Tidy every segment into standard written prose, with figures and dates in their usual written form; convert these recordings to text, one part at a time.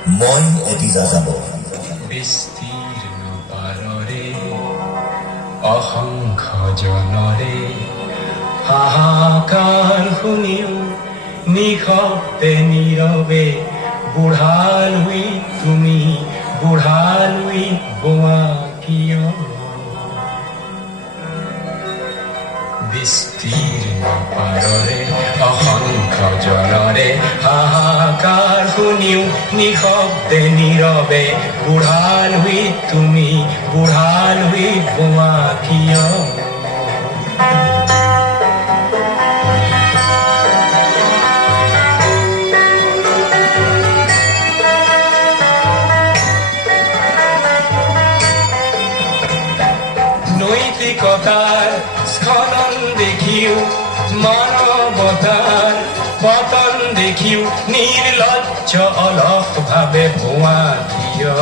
মই এটিজা যাব বিস্তীৰ্ণ পাৰৰে অসংখ্য জনৰে হাহাকাৰ শুনিও নিশব্দে নীৰৱে বুঢ়ালৈ তুমি বুঢ়ালৈ গোৱা কিয় বিস্তীৰ্ণ পাৰৰে অসংখ্য জনৰে হাহাকাৰ শুনিও নিশব্দে নীৰৱে বুঢ়ালৈ তুমি বুঢ়ালৈ গোৱা কিয় নৈতিকতাৰ স্খলন দেখিও মানৱতাৰ পতন দেখিও নিৰ্লজ্জ অলস ভাৱে ভুৱা কিয়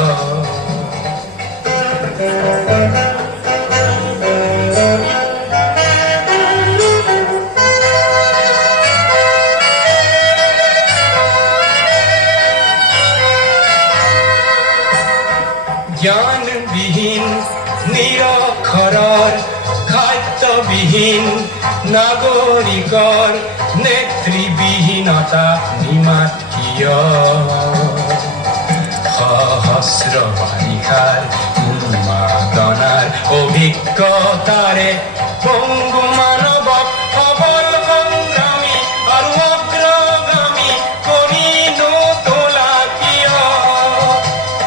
জ্ঞানবিহীন নিৰক্ষৰৰ খাদ্যবিহীন নাগৰিকৰ নেতৃবিহীনতা নিমাত কিয় সহস্ৰ বাৰিষাৰ উন্মাদনাৰ অভিজ্ঞতাৰে পংগু মানৱক সবল সংগ্ৰামী আৰু অগ্ৰগামী কৰি নোতোলা কিয়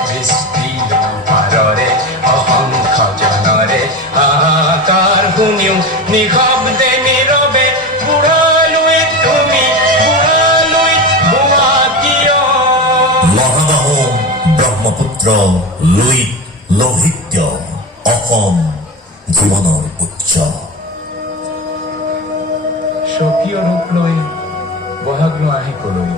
বিস্তীৰ্ণ পাৰৰে অসংখ্য জনৰে হাহাকাৰ শুনিও নিশব্দে নীৰৱে বুঢ়ালৈ তুমি বুঢ়ালৈ গোৱা কিয় মহাবাহু ব্ৰহ্মপুত্ৰ লুইত লৌহিত্য অসম জীৱনৰ উচ্চ স্বকীয় ৰূপ লৈ বহাগ লৈ আহি কলৈ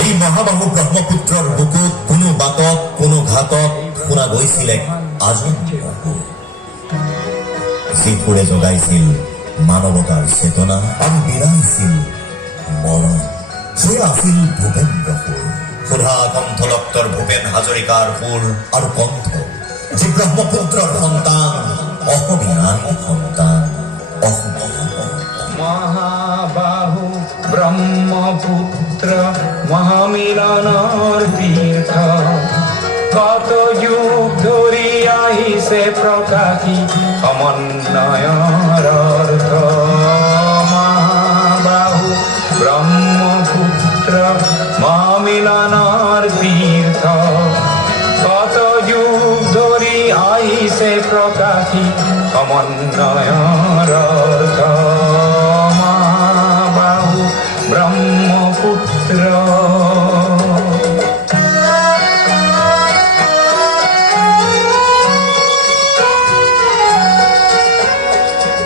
এই মহাবাহু ব্ৰহ্মপুত্ৰৰ বুকুত কোনো বাটত কোনো ঘাটত শুনা গৈছিল এক আজন্ম সুৰ যি সুৰে জগাইছিল মানৱতাৰ চেতনা আৰু বিৰাইছিল মৰম সেয়া আছিল ভূপেন্দ্ৰ সুৰ সুধা কণ্ঠলক্তৰ ভূপেন হাজৰিকাৰ সুৰ আৰু কণ্ঠ যি ব্ৰহ্মপুত্ৰৰ সন্তান অসমীয়াৰ সন্তান মহাবাহু ব্ৰহ্মপুত্ৰ মহামিলনৰ তীৰ্থ কত যুগ ধৰি আহিছে প্ৰকাশী সমন্বয়ৰ অৰ্থ মহাবাহু ব্ৰহ্মপুত্ৰ মহামিলনৰ তীৰ্থ কত যুগ ধৰি আহিছে প্ৰকাশী সমন্বয়ৰ অৰ্থ মহাবাহু ব্ৰহ্মপুত্ৰ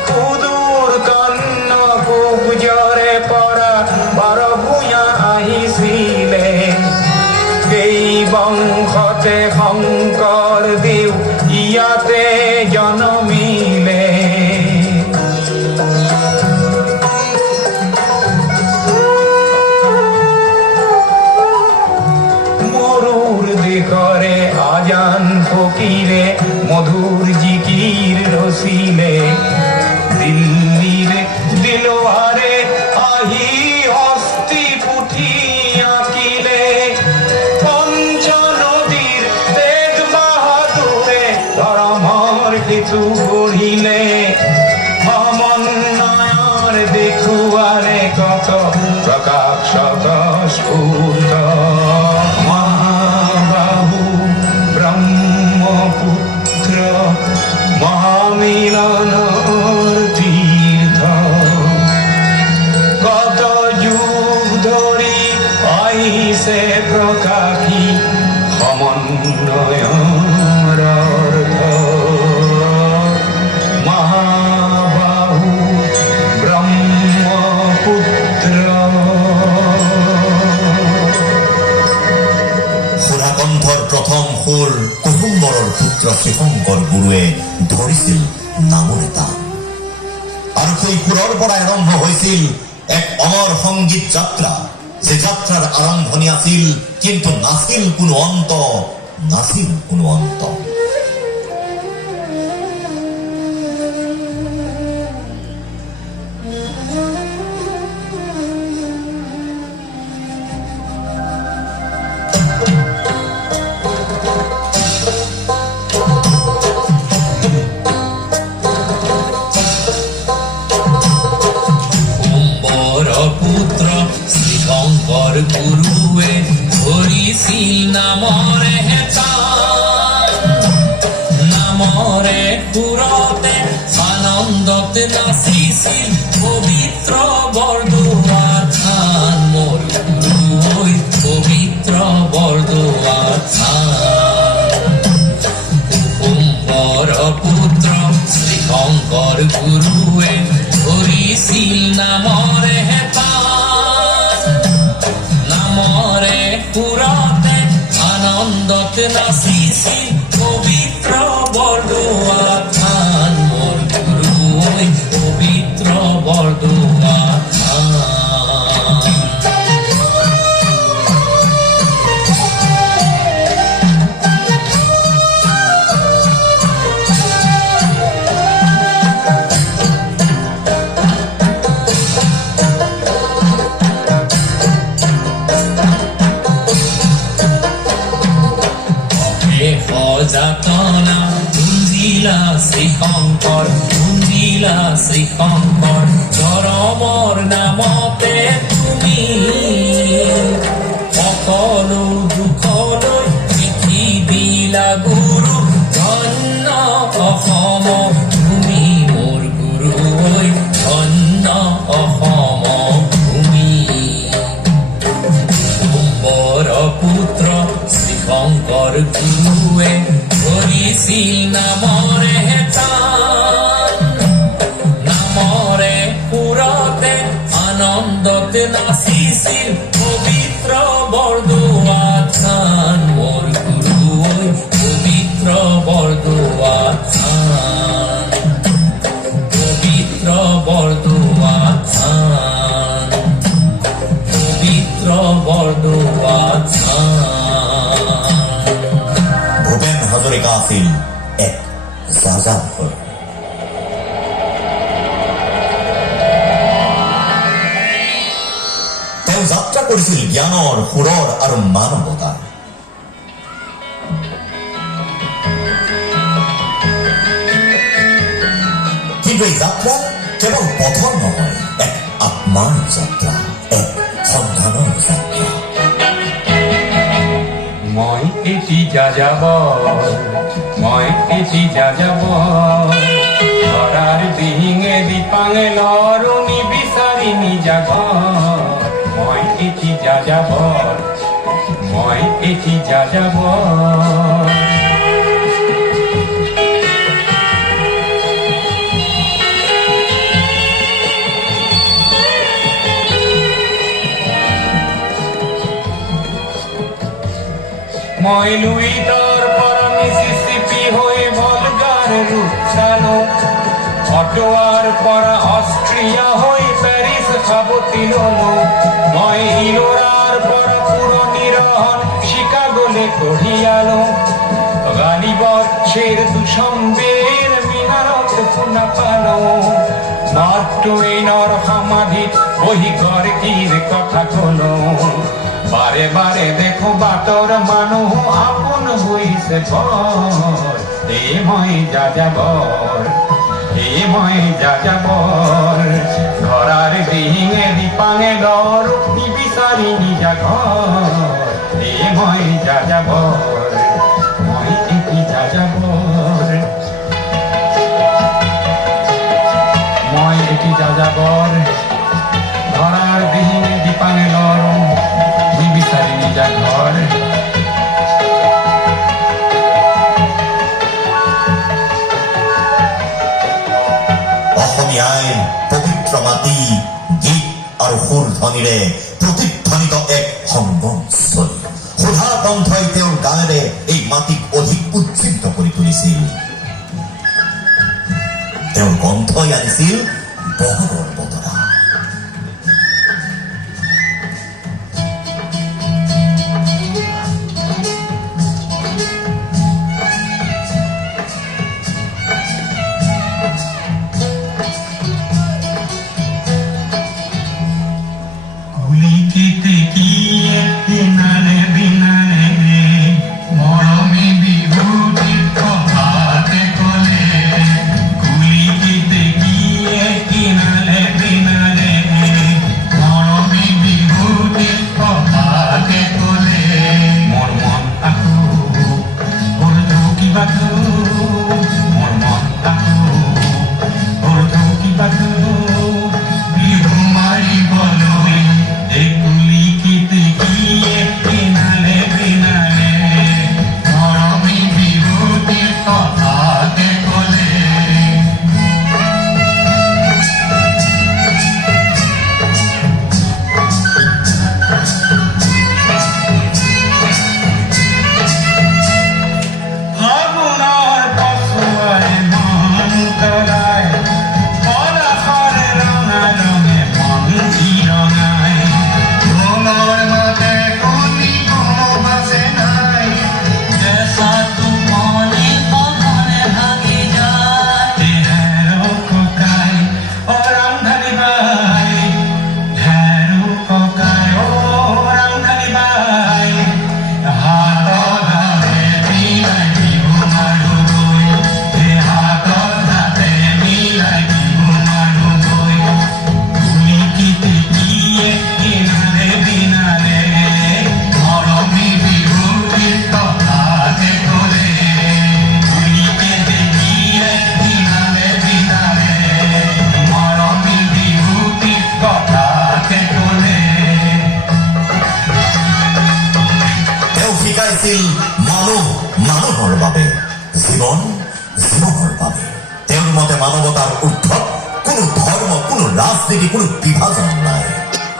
সুদূৰ কন্যকুব্জৰে পৰা বাৰ ভূঞা আহিছিলে সেই বংশতে শংকৰ দেৱ ইয়াতে জনমিলে মৰুৰ দেশৰে আজান ফকীৰে মধুৰ জিকিৰ ৰচিলে দিল্লীৰ দিলৱাৰে আহি অস্থি পুথি আঁকিলে পঞ্চ নদীৰ তেজ বাহাদুৰে ধৰ্মৰ সেতু গঢ়িলে সমন্বয়ৰ দেখুৱালে কত প্ৰকাশ স্ফূৰ্ত মহাবাহু ব্ৰহ্মপুত্ৰ মহামিলনৰ তীৰ্থ কত যুগ ধৰি আহিছে প্ৰকাশী সমন্বয়ৰ অৰ্থ মহাবাহু ব্ৰহ্মপুত্ৰ সুধাকণ্ঠৰ প্ৰথম সুৰ কুসুম্বৰৰ পুত্ৰ শ্ৰীশংকৰ গুৰুৱে ধৰিছিল নামৰ এটা আৰু সেই সুৰৰ পৰা আৰম্ভ হৈছিল এক অমৰ সংগীত যাত্ৰা যে যাত্ৰাৰ আৰম্ভণি আছিল, কিন্তু নাছিল কোনো অন্ত, নাছিল কোনো অন্ত। শংকৰ গুৰুৱে ধৰিছিল নামৰে হেতা, নামৰে সুৰতে আনন্দত নাচিছিল পবিত্ৰ বৰদোৱা থান। মোৰ গুৰুঐ পবিত্ৰ বৰদোৱা থান। কুসুম্বৰ পুত্ৰ শ্ৰী শংকৰ গুৰুৱে ধৰিছিল নামৰে হেতা, নামৰে সুৰতে আনন্দত নাচিছিল পবিত্ৰ বৰদোৱা থান। মোৰ গুৰুঐ পবিত্ৰ বৰদোৱা থান। যাতনা গুঞ্জিলা শ্ৰীশংকৰ, গুঞ্জিলা শ্ৰীশংকৰ, চৰমৰ নামতে তুমি সকলো দুখলৈ পিঠি দিলা গুৰু। ধন্য অসম ভূমি মোৰ গুৰুঐ, ধন্য অসম ভূমি। কুসুম্বৰ পুত্ৰ শ্ৰী শংকৰ গুৰুৱে ধৰিছিল নামৰে হেতা, নামৰে সুৰতে আনন্দত নাচিছিল পবিত্ৰ বৰদোৱা থান। মোৰ গুৰুঐ পবিত্ৰ বৰদোৱা থান, পবিত্ৰ বৰদোৱা থান, পবিত্ৰ বৰদোৱা থান। ভূপেন হাজৰিকা আছিল এক যাযাবৰ। তেওঁ যাত্ৰা কৰিছিল জ্ঞানৰ, সুৰৰ আৰু মানৱতাৰ। কিন্তু এই যাত্ৰা কেৱল পথৰ নহয়, এক আত্মাৰ যাত্ৰা, এক সন্ধানৰ যাত্ৰা। মই এটি যাযাবৰ, মই এটি যাযাবৰ, ধৰাৰ দিহিঙে দিপাঙে লৰণি বিচাৰি নিজা ঘৰ। মই এটি যাযাবৰ, মই এটি যাযাবৰ। মই লুইতৰ পৰা মিছিছিপি হৈ ভলগাৰ ৰূপ চালো, অটোৱাৰ পৰা অষ্ট্ৰিয়া হৈ পেৰিছ সাৱটি ললো। মই ইলোৰাৰ পৰা পুৰণি ৰহন চিকাগোলে কঢ়িয়ালো, গালিবত ছেৰ দুচম্বেৰ মিনাৰত শুনা পালো। মাৰ্ক টুৱেইনৰ সমাধিত বহি গৰ্গীৰ কথা কলো। বাৰে বাৰে দেখো বাটৰ মানুহ আপোন হৈছে বৰ। এই মই যাযাবৰ, এই মই যাযাবৰ, ধৰাৰ দিহিঙে দিপাঙে দৰ নিবিচাৰি নিজা ঘৰ। এই মই যাযাবৰ, মই এটি যাযাবৰ, মই এটি যাযাবৰ, ধৰাৰ দিহিঙে দিপাঙে দৰ নিবিচাৰি নিজা ঘৰ। অসমীয়াই পবিত্ৰ মাটি, গীত আৰু সুৰ ধ্বনিৰে প্ৰতিধ্বনিত এক সংগমস্থলী। সুধা কণ্ঠই তেওঁৰ গানেৰে এই মাটিক অধিক উজ্জীৱিত কৰি তুলিছিল। তেওঁৰ কণ্ঠই আনিছিল বহাগৰ বতৰা। শিকাইছিল মানুহ মানুহৰ বাবে, জীৱন জীৱনৰ বাবে। তেওঁৰ মতে মানৱতাৰ ঊৰ্ধত কোনো ধৰ্ম, কোনো ৰাজনীতি, কোনো বিভাজন নাই।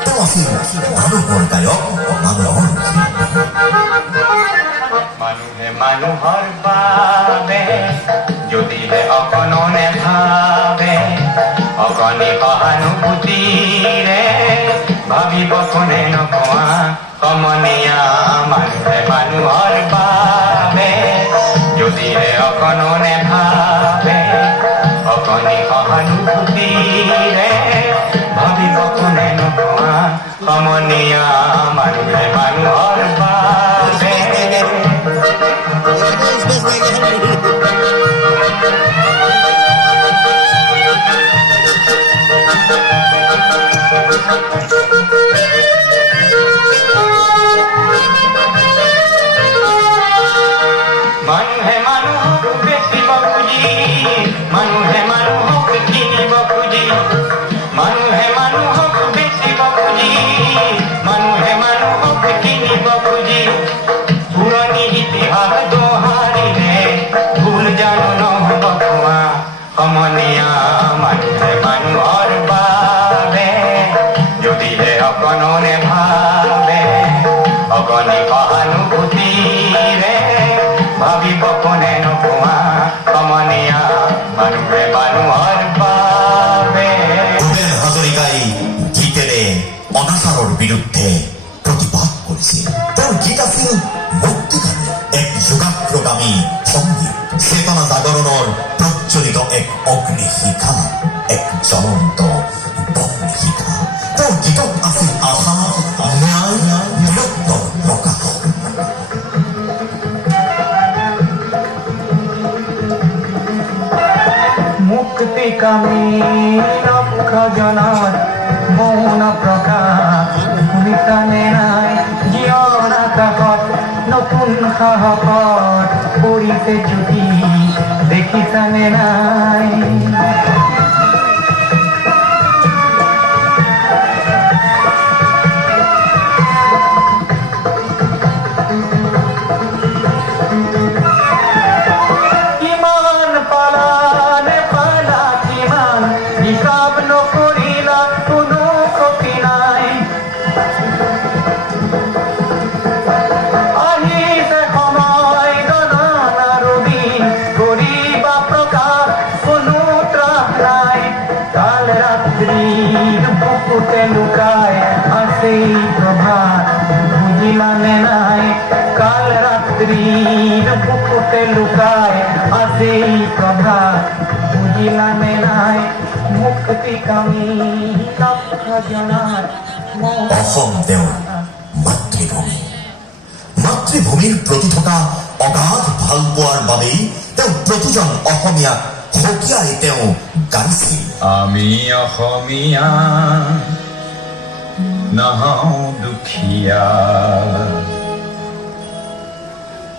তেওঁ আছিল মানুহৰ গায়ক, মানুহৰ শিল্পী। মানুহে মানুহৰ বাবে যদিহে অকণো নেভাবে, অকণি সহানুভূতিৰে ভাবিব কোনে নোকোৱা সমনীয়া। মানুহে মানুহৰ বাবে যদিহে অকণো নেভাবে, অকণি সহানুভূতিৰে ভাবিব কোনে নোকোৱা সমনীয়া। মানুহে মানুহৰ বাবে মানুহে মানুহক বেচিব খুজি, মানুহে মানুহক কিনিব খুজি, মানুহে মানুহক বেচিব খুজি, মানুহে মানুহক কিনিব খুজি। পুৰণি ইতিহাস দোহাৰিলে ভুল জানো নহ'ব কোৱা সমনীয়া। মানুহে মানুহৰ বাবে যদিহে অকণো নেভাবে, অকণি সহানুভূতিৰে ভাবিব কোনে নোকোৱা সমনীয়া। মানুহে মানুহৰ বাবে। ভূপেন হাজৰিকাই গীতেৰে অনাচাৰৰ বিৰুদ্ধে প্ৰতিবাদ কৰিছিল। তেওঁৰ গীত আছিল মুক্তিগামী, এক যুগাগ্ৰগামী সংগীত, চেতনা জাগৰণৰ প্ৰজ্বলিত এক অগ্নিশিখা, এক জ্বলন্ত বগ্নিশিখা। তেওঁৰ গীতত আছিল আশা, ন্যায়, বীৰত্বৰ প্ৰকাশ। মুক্তিকামী লক্ষ্য জনৰ মৌন প্ৰকাশ শুনিছানে নাই? জীৱন আকাশত নতুন সাহসত পৰিছে জ্যোতি, দেখিছানে নাই? লুকায় আছে প্রভাত বুঝিলানে নাই? কাল রাত্রির বুকুতে লুকায় আছে প্রভাত বুঝিলানে নাই? মুক্তিকামী লক্ষ্য জনার অসম তেওঁৰ মাতৃভূমি। মাতৃভূমিৰ প্ৰতি থকা অগাধ ভালপোৱাৰ বাবেই তেওঁ প্ৰতিজন অসমীয়াক সকীয়াই তেওঁ গাইছিল। আমি অসমীয়া নহওঁ দুখীয়া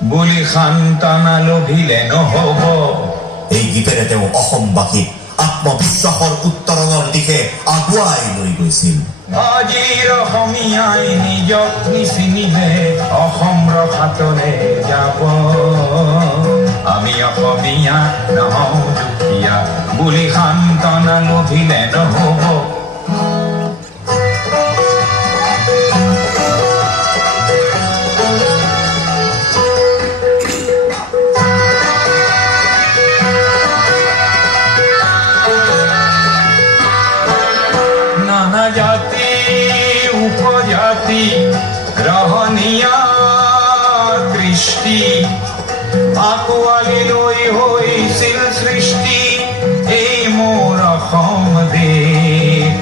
বুলি সান্তনা লভিলে নহব। এই গীতেৰে তেওঁ অসমবাসীক আত্মবিশ্বাসৰ উত্তৰণৰ দিশে আগুৱাই লৈ গৈছিল। আজিৰ অসমীয়াই নিজক নিচিনিলে অসম ৰখাতলে যাব। আমি অসমীয়া নহওঁ দুখীয়া বুলি সান্তনা লভিলে নহব। নানা জাতি উপজাতি ৰহণীয়া কৃষ্টি আকোৱালি লৈ হৈছিল সৃষ্টি এই মোৰ অসম দেশ।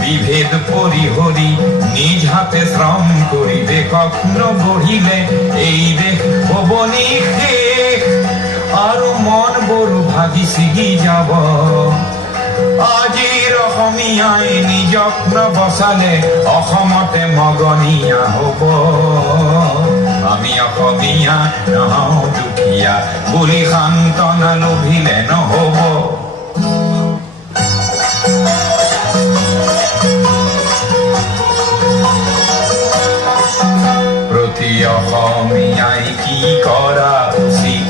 বিভেদ পৰিহৰি নিজ হাতে শ্ৰম কৰি দেশক নগঢ়িলে এই দেশ হ'ব নিশেষ আৰু মন বোৰ ভাগি ছিগি যাব। আজিৰ অসমীয়াই নিজক নবচালে অসমতে মগনীয়া হ'ব। আমি অসমীয়া নহওঁ দুখীয়া বুলি সান্তনা লভিলে নহব। প্ৰতি অসমীয়াই কি কৰা উচিত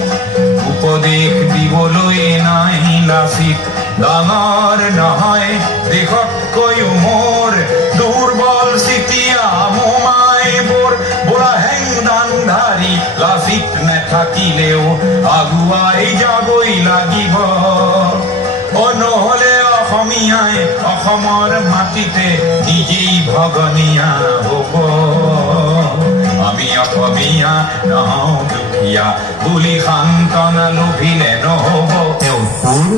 উপদেশ দিবলৈ নাই লাচিত ডাঙৰ নহয় দেশতকৈও মোৰ দুৰ্বল চিতিয়া মোমাইবোৰ বুঢ়া হেংদানধাৰী লাচিত নাথাকিলেও আগুৱাই যাবই লাগিব নহলে অসমীয়াই অসমৰ মাটিতে নিজেই ভগনীয়া হ'ব আমি অসমীয়া নহওঁ দুখীয়া বুলি সান্তনা লোভিলে নহ'ব তেওঁৰ সুৰ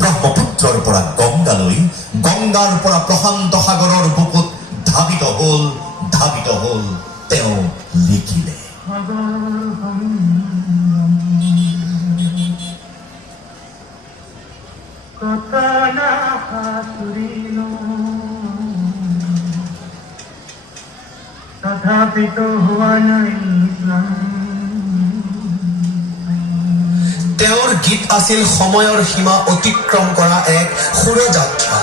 ব্ৰহ্মপুত্ৰৰ পৰা গংগালৈ গংগাৰ পৰা প্ৰশান্ত সাগৰৰ বুকুত ধাবিত হ'ল তেওঁ লিখিলে তথাপিতো হোৱা নাই তেওঁৰ গীত আছিল সময়ৰ সীমা অতিক্ৰম কৰা এক সুৰযাত্ৰা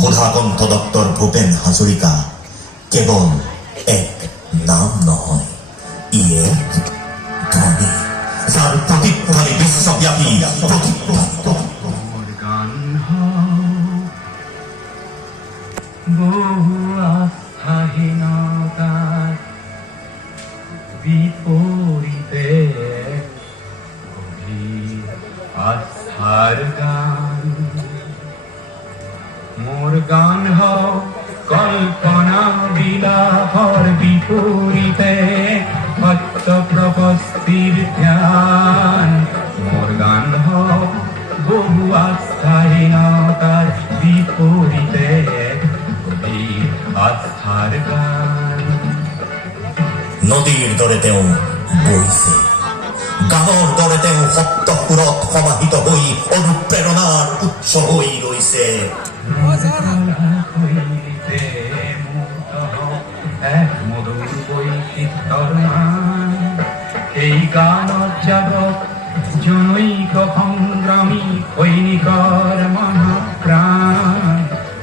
সুধাকণ্ঠ ডক্টৰ ভূপেন হাজৰিকা কেৱল এক নাম নহয় ই এক ধ্বনি যাৰ প্ৰতিধ্বনি বিশ্বব্যাপী বহু আস্থাহীনতাৰ বিপৰীতে গভীৰ আস্থাৰ গান মোৰ গান হওক কল্পনা বিলাসৰ বিপৰীতে সত্য প্ৰবস্তিৰ ধ্যান মোৰ গান হওক বহু আস্থাহীনতাৰ বিপৰীতে আস্থাৰ গান নদীৰ দৰে তেওঁ বৈছে গানৰ দৰে তেওঁ সপ্ত সুৰত সমাহিত হৈ অনুপ্ৰেৰণাৰ চহৈ ৰৈছে। শৈলীতে মূৰ্ত হওক এক মধুৰ বৈচিত্ৰৰ মান। এই গানত জাগক জনৈক সংগ্ৰামী সৈনিকৰ মহাপ্ৰাণ।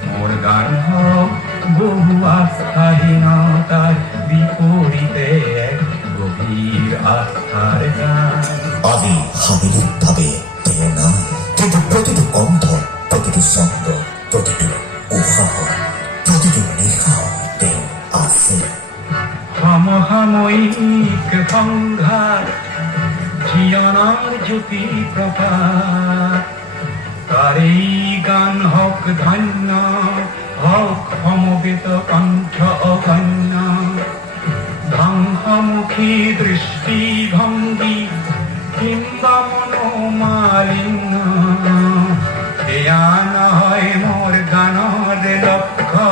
মোৰ গান হওক বহু আস্থাহীনতাৰ বিপৰীতে এক গভীৰ আস্থাৰ গান। আজি শাৰীৰিকভাৱে তেওঁ নাই, কিন্তু প্ৰতিটো কণ্ঠ, প্ৰতিটো শব্দ, প্ৰতিটো উশাহ, প্ৰতিটো নিশাহ তেওঁ আছে। সমসাময়িক সংঘাত জীৱনৰ জ্যোতি প্ৰভাত। তাৰেই গান হওক ধন্য, হওক সমবেত কণ্ঠ অগণ্য। ধ্বংসমুখী দৃষ্টিভংগী কিম্বা মনোমালিন্য, এয়া নহয় মোৰ গানৰ লক্ষ্য,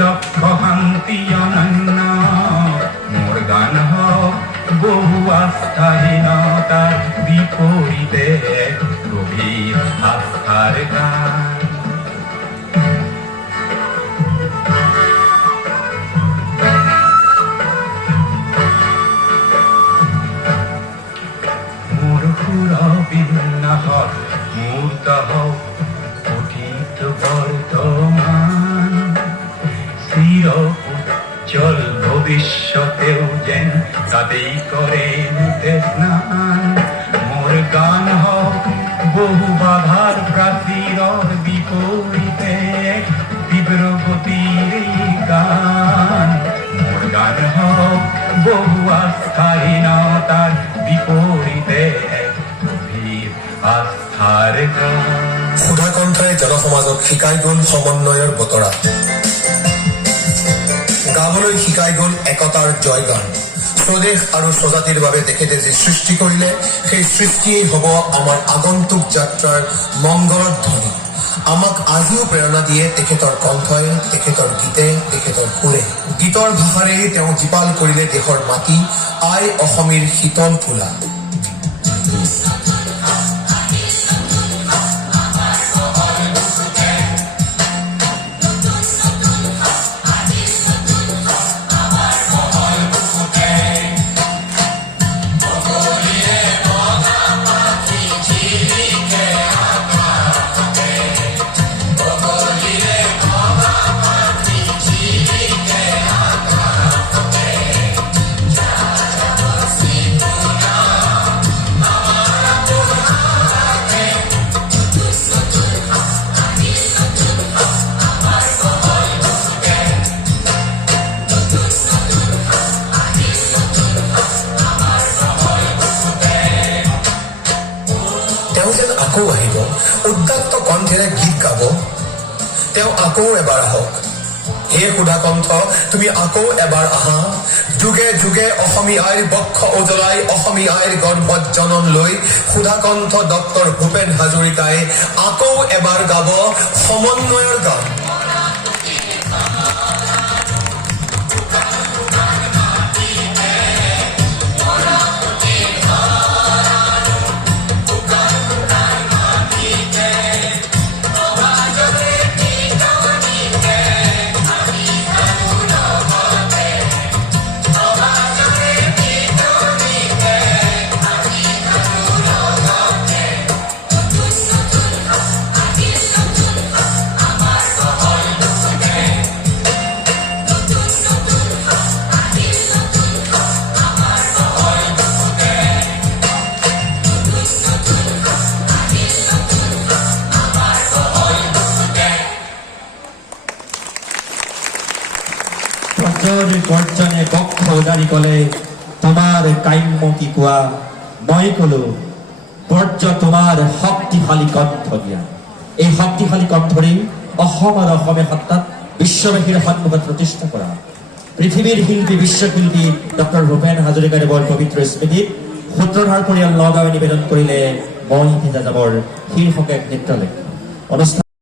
লক্ষ্য শান্তি অনন্য। মোৰ গান হওক বহু আস্থাহীনতাৰ বিপৰীতে এক গভীৰ আস্থাৰ গান। মোৰ সুৰবিন্যাসত মূৰ্ত হওক অতীত বৰ্তমান। চিৰ উজ্জ্বল ভৱিষ্যতেও যেন তাতেই কৰে মুঠে স্নান। মোৰ গান হওক বহু বাধাৰ প্ৰাচীৰৰ বিপৰীতে এক তীব্ৰ গতিৰ গান। মোৰ গান হওক বহু আস্থাহীনতাৰ বিপৰীতে এক গভীৰ আস্থাৰ গান। সুধাকণ্ঠই জনসমাজক শিকাই গ'ল সমন্বয়ৰ বতৰা, গাবলৈ শিকাই গ'ল একতাৰ জয়গান। স্বদেশ আৰু স্বজাতিৰ বাবে তেখেতে যি সৃষ্টি কৰিলে, সেই সৃষ্টিয়েই হ'ব আমাৰ আগন্তুক যাত্ৰাৰ মংগলৰ ধ্বনি। আমাক আজিও প্ৰেৰণা দিয়ে তেখেতৰ কণ্ঠই, তেখেতৰ গীতে, তেখেতৰ সুৰে। গীতৰ ভাষাৰেই তেওঁ জীপাল কৰিলে দেশৰ মাটি, আই অসমীৰ শীতল ফুলা। তেওঁ যেন আকৌ আহিব, উদ্দাত্ত কণ্ঠেৰে গীত গাব। তেওঁ আকৌ এবাৰ আহক। হে সুধাকণ্ঠ, তুমি আকৌ এবাৰ আহা। যুগে যুগে অসমী আইৰ বক্ষ উজলাই, অসমী আইৰ গৰ্ভত জনম লৈ সুধাকণ্ঠ ডক্টৰ ভূপেন হাজৰিকাই আকৌ এবাৰ গাব সমন্বয়ৰ গান। গৰ্জনে বক্ষ উদাৰি কলে তোমাৰ কাম্য কি কোৱা। মই কলো বৰ্জ তোমাৰ শক্তিশালী কণ্ঠ দিয়া। এই শক্তিশালী কণ্ঠৰে অসম আৰু অসমীয়া সত্তাত বিশ্ববাসীৰ সন্মুখত প্ৰতিষ্ঠা কৰা। পৃথিৱীৰ শিল্পী, বিশ্বশিল্পী ডক্টৰ ভূপেন হাজৰিকাদেৱৰ পবিত্ৰ স্মৃতিত সূত্ৰধাৰ পৰিয়াল নগাঁৱে নিবেদন কৰিলে মই ভিজা যাবৰ শীৰ্ষক এক নৃত্যলেখ অনুষ্ঠান।